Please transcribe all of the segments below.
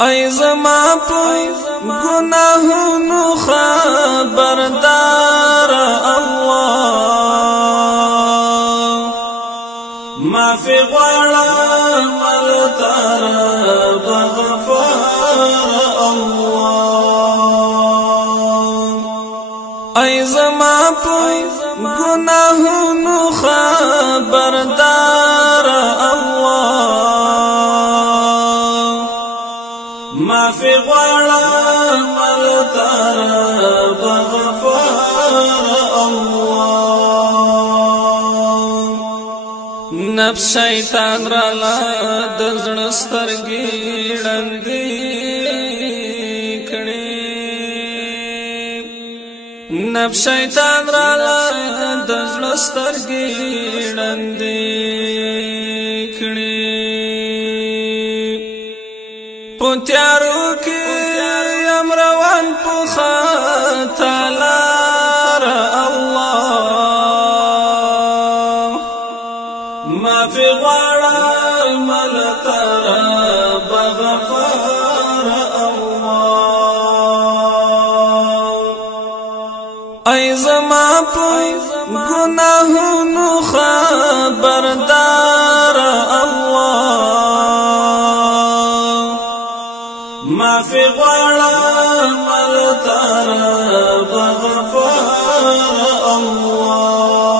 ای زما په گناهونو خبردار الله معافی غواړم ملتر بغفار الله ای زما په گناهونو خبردار معافی غواړم ملتر بغفار الله نفس شیطان رالا د زړه سترګې ړندې کړې نفس شیطان رالا د زړه سترګې ړندې کړې پتیارو کې امروان په خطا لار الله معافی غواړم ملتر بغفار الله ای زما په گناهونو خبردار معافی غواړم ملتر بغفار الله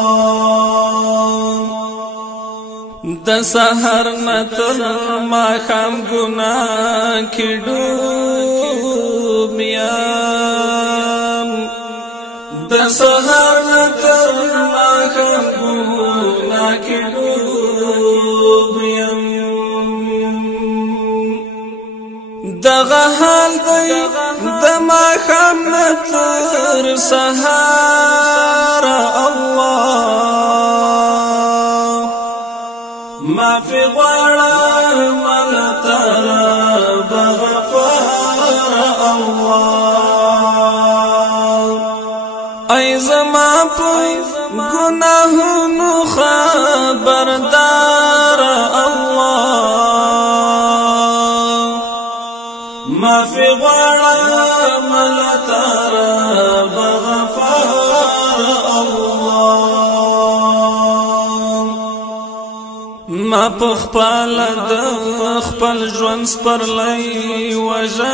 د سحر نتر ماښام ګناه کې ډوب یم د سحر نتر ماښام ګناه کې ډوب یم دغه حال دی د ماښام نه تر سهار الله معافی غواړم ملتر بغفار الله ای زما په گناهونو خبردار معافی غواړم ملتر بغفار الله ما په خپل د خپل ژوند سپرلی وژلی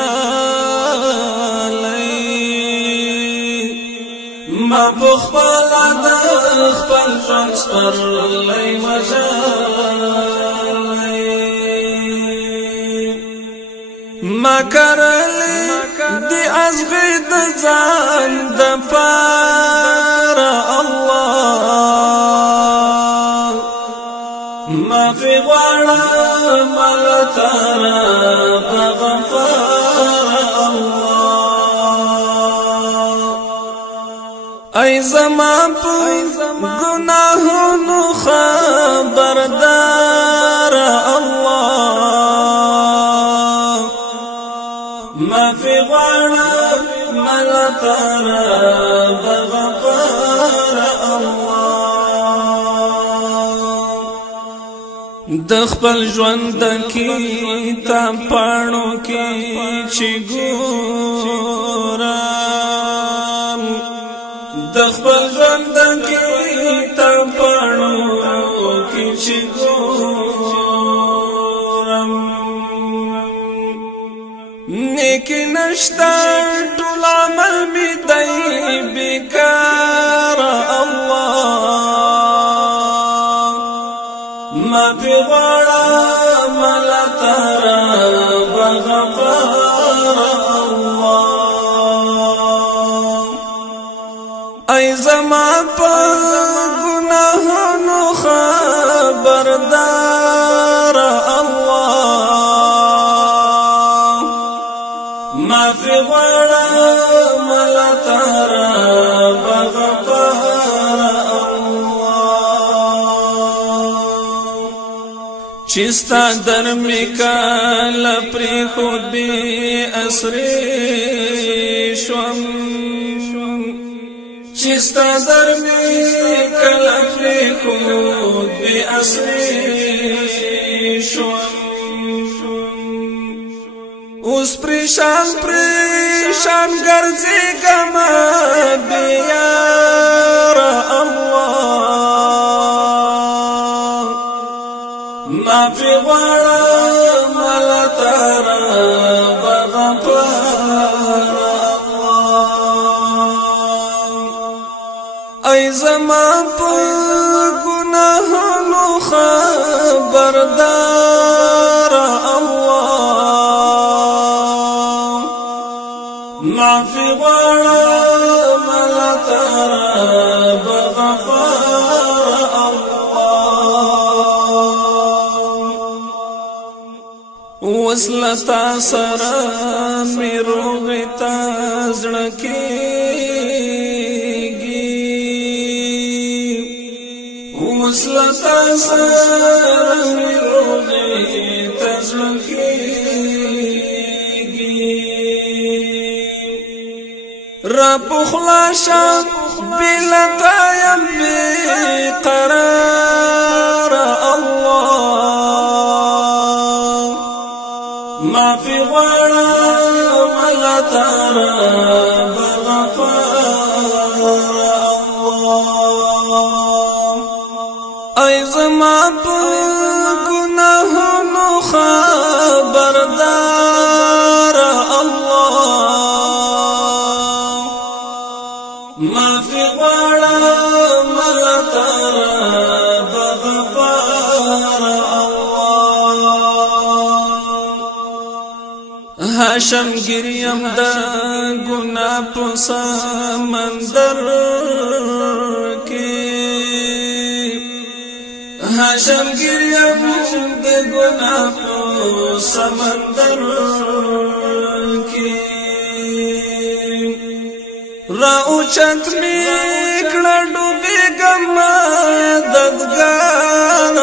ما په خپل د خپل ژوند سپرلی وژلی ما کرلی دی ازغی د ځان د پار الله معافی غواړم ملتر بغفار الله ای زما په گناهونو خبردار الله معافی غواړم ملتر بغفار الله د خپل ژوند کتاب پاڼو کې چې ګورم د خپل ژوند کتاب پاڼو کې چې ګورم نیکی نشتا ټول عمل می دی بیکار الله معافی غواړم ملتر بغفار الله ای زما په گناهونو خبردار معافی غواړم ملتر بغفار الله چې ستا در می کله پرې خود بې اسرې شوم چې ستا در می کله پرې خود بې اسرې شوم پریشان ګرځي ګما بیار الله معافي غواړم الله تعالی بغفار الله ای زما په ګناهونو خبردار الله معافي غواړم الله تعالی بغفار وصلتا سره مې روغې ته زړه کېږي وصلتا سره مې روغې ته زړه کېږي را پخلا شم بلا تا یم بقرار الله معافي غواړم الله تعالی بغفار الله ای زما په ګناهونو خبردار الله معافي غواړم الله تعالی بغفار هاشم گریم دا گناہ پو سمندر کی هاشم گریم دا گناہ پو سمندر کی را اوچت میکڑا ڈوبی گما ددگار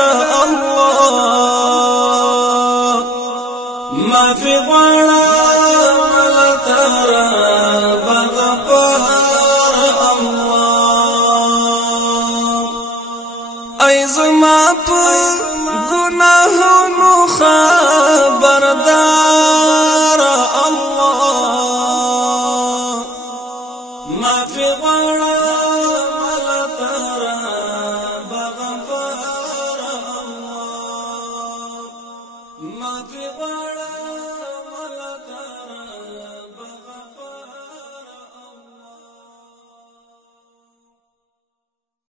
اللہ معافی غواړم الله تعالی بغفار الله ای زما په ګناهونو خبردار الله معافي غواړم الله تعالی بغفار الله معافي غواړم